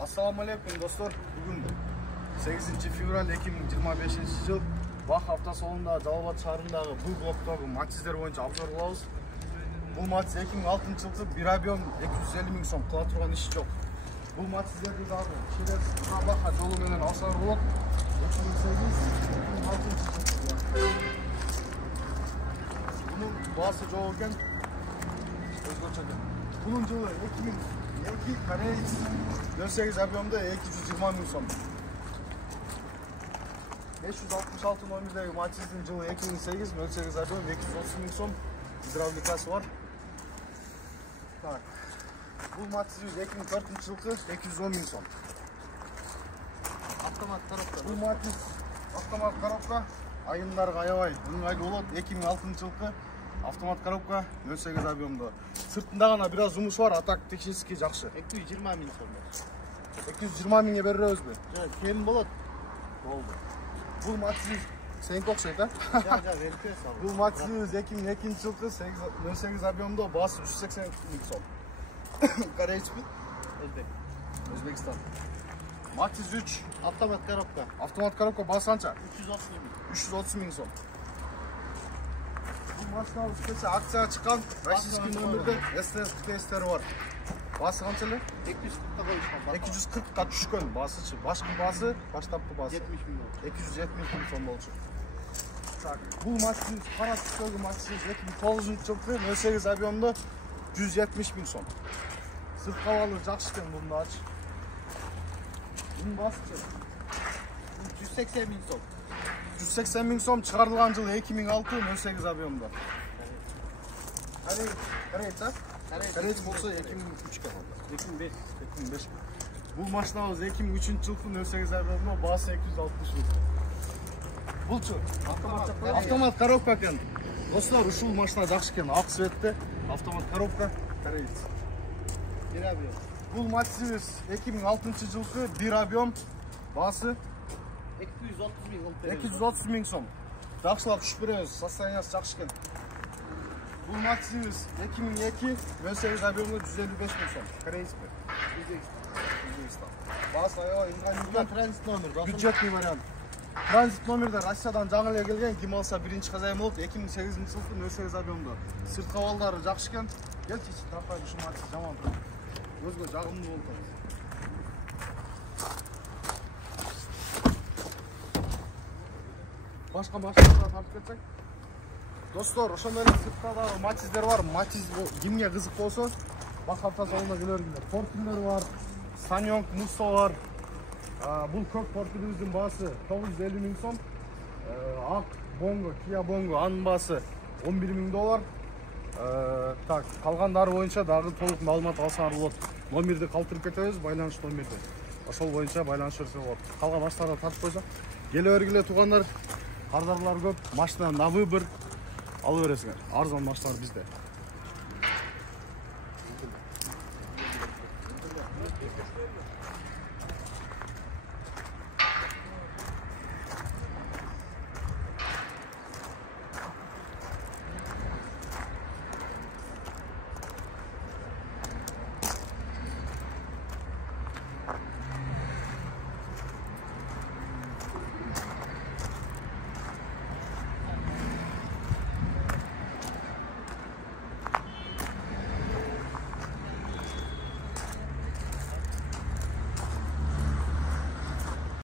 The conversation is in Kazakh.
Assalamu alaikum dostlar. Bugün 8 fevral 2025 yıl Bak hafta sonunda Жалал-Абад шаарындагы бул блоктогу матчтер боюнча обзор кылабыз. Бул матч 2006 жылы bir объем 250 000 сом кыла турган иш жок. Бул матчтерди дагы келес бака жолу менен алсаңар болот. 2008-2006 Bunun baası жок экен. Өзгөчө. Bunun жылы 2002 Кореец 18 объемда 220 000 сом. 566 номердегі матчтың жылы 2008 08 объем 230 000 сом. Гидравликасы бар. Так. Бұл матчтың 2004 жылы 210 000 сом. Автомат коробка. Бұл матч автомат коробка. Айымдарға аябай ыңғайлы болот. 2006 жылы автомат коробка 08 объемда. Сыртында гана бираз жумуш бар, а так технически жакшы. 220 000 сом. 220 000 беребизби? Жок, кем болот. Болду. Бул матчтың сеники окшойт, а? Жок, берип сал. Бул матчтың 2002 жылы 08 объемда баасы 180 000 сом. Корейчпи? Өзбек. Өзбекстан. Матч 3. Автомат коробка. Автомат коробка баасы канча? 330 000. 330 000 сом. Бул матчтан кече акцияга чыккан российский номерде СТС тесттери бар. Баасы канча эле? 240 коюшкан. 240ка түшкөн баасычы. Башкы баасы, баштапкы баасы 70 000. 270 000 сом болчу. Так, бул матчтын кара түстөгү матчы 2009 жылы 08 объемда 170 000 сом. Сырт кабалы жакшы экен бунун ач. Бунун баасычы 180 000 сом. 180 000 сом чыгарылган жылы 2006 08 объемда. Корейц, а? Корейц болсо 2003 калат. 2005. 2005. Бул машинабыз 2003 жылы 08 объемда баасы 260 000. Булчу автомат коробка экен. Достор, ушул машина жакшы экен. Ак цветте автомат коробка Корейц. Bir объем. Бул матчыбыз 2006 жылы bir объем баасы 230 000 230 000 сом. Жакшылап түшүп беребиз, состояниясы жакшы экен. Бул матчыбыз 2002 08 объемда 155 000 сом. Корейцпи? Өзбекстан. Баасы аябай ыңгайлуу. Транзит номер. Бюджетный вариант. Транзит номерде Россиядан жаңы эле келген, ким алса биринчи казайым болот. 2008 жылы 08 объемда. Сырт кабалдары жакшы экен. Келчи, тартайын ушул матч жаман. Өзгө жагымдуу болду. Башка машиналарга тартып кетсек. Достор, ошондой эле сыртта дагы матчтер бар. Матч кимге кызык болсо, бак хafta sonuna келердилер. Портилер бар, Саньонг, Муссо бар. Бул көк портилибиздин баасы 950 000 сом. Ак Бонго, Kia Bongo, анын баасы 11 000 доллар. Так, калгандары боюнча дагы толук маалымат алсаңар болот. Номерди калтырып кетебиз, байланыш номерди. Ошол боюнча байланышырса болот. Калган машиналарды тартып койсок, келе бергиле туугандар, кардарлар көп, машина на выбор ала бересиңер. Арзан машиналар бизде.